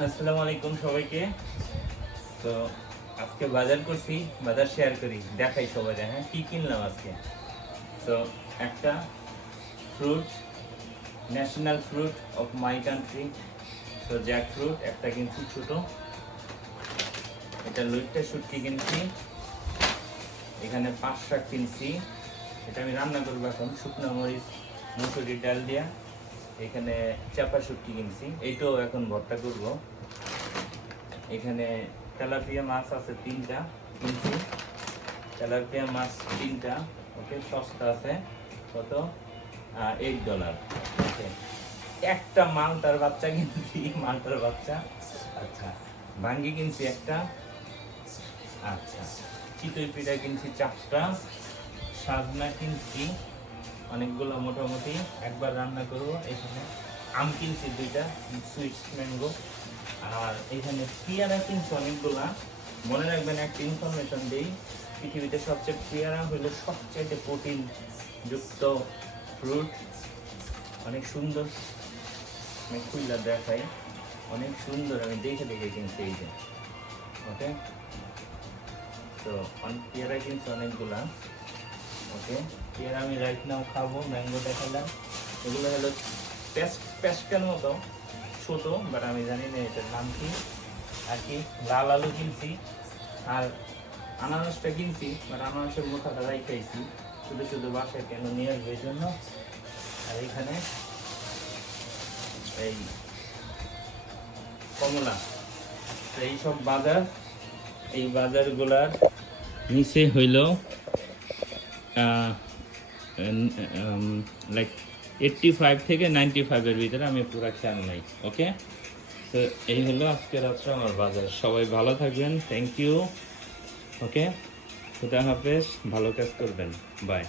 আসসালামু আলাইকুম সবাইকে। তো আজকে বাজার করছি, বাজার শেয়ার করি, দেখাই সবাই। হ্যাঁ, কি কিনলাম আজকে। তো একটা fruit, national fruit of my country, তো জ্যাক ফ্রুট একটা কিনছি ছোট। এটা লইট্টা শুটকি কিনছি। এখানে 5 শাক কিনছি। এটা আমি রান্না করবো এখন, শুকনো মরিচ মুসুরির ডাল দিয়া। এখানে চাপা শুটকি কিনছি, এইটাও এখন ভর্তা করব। এখানে তেলাপিয়া মাছ আছে 3টা কিনছি। তেলাপিয়া মাছ 3টা, ওকে, সস্তা আছে। কত? $8। ওকে, একটা মালটার বাচ্চা কিনছি, মালটার বাচ্চা। আচ্ছা, ভাঙ্গি কিনছি একটা। আচ্ছা, চিতই পিঠা কিনছি 4টা। সাজনা কিনছি অনেকগুলো, মোটামুটি একবার রান্না করবো। এখানে আম কিনছি 2টা, সুইট ম্যাঙ্গো। আর এখানে পেয়ারা কিনছি অনেকগুলা। মনে রাখবেন, একটা ইনফরমেশন দিই, পৃথিবীতে সবচেয়ে পেয়ারা হলো সবচেয়ে প্রোটিন যুক্ত ফ্রুট। অনেক সুন্দর, আমি খুললা দেখাই, অনেক সুন্দর। আমি দেখে দেখে কিনছি এই যে। ওকে, তো পেয়ারা কিনছি অনেকগুলা। ওকে, পেয়ারা আমি রাইট নাও খাবো। ম্যাঙ্গো দেখালাম, এগুলো হলো পেস্টের মতো ছোট, বাট আমি জানি না এটার নাম কি। আর কি লাল আলু কিনছি। আর আনারসটা কিনছি, বাট আনারসের মোটাটা খাইছি, শুধু শুধু বাসায় কেন নিয়ে আসবে এই জন্য। আর এখানে এই কমলা। তো এইসব বাজার, এই বাজারগুলার নিচে হইল লাইক 85 থেকে 95-এর ভিতরে, আমি পুরো খেয়াল নাই। ওকে, তো এই হলো আজকে রাত্রে আমার বাজার। সবাই ভালো থাকবেন, থ্যাংক ইউ। ওকে, খুদা হাফেজ, ভালো কাজ করবেন, বাই।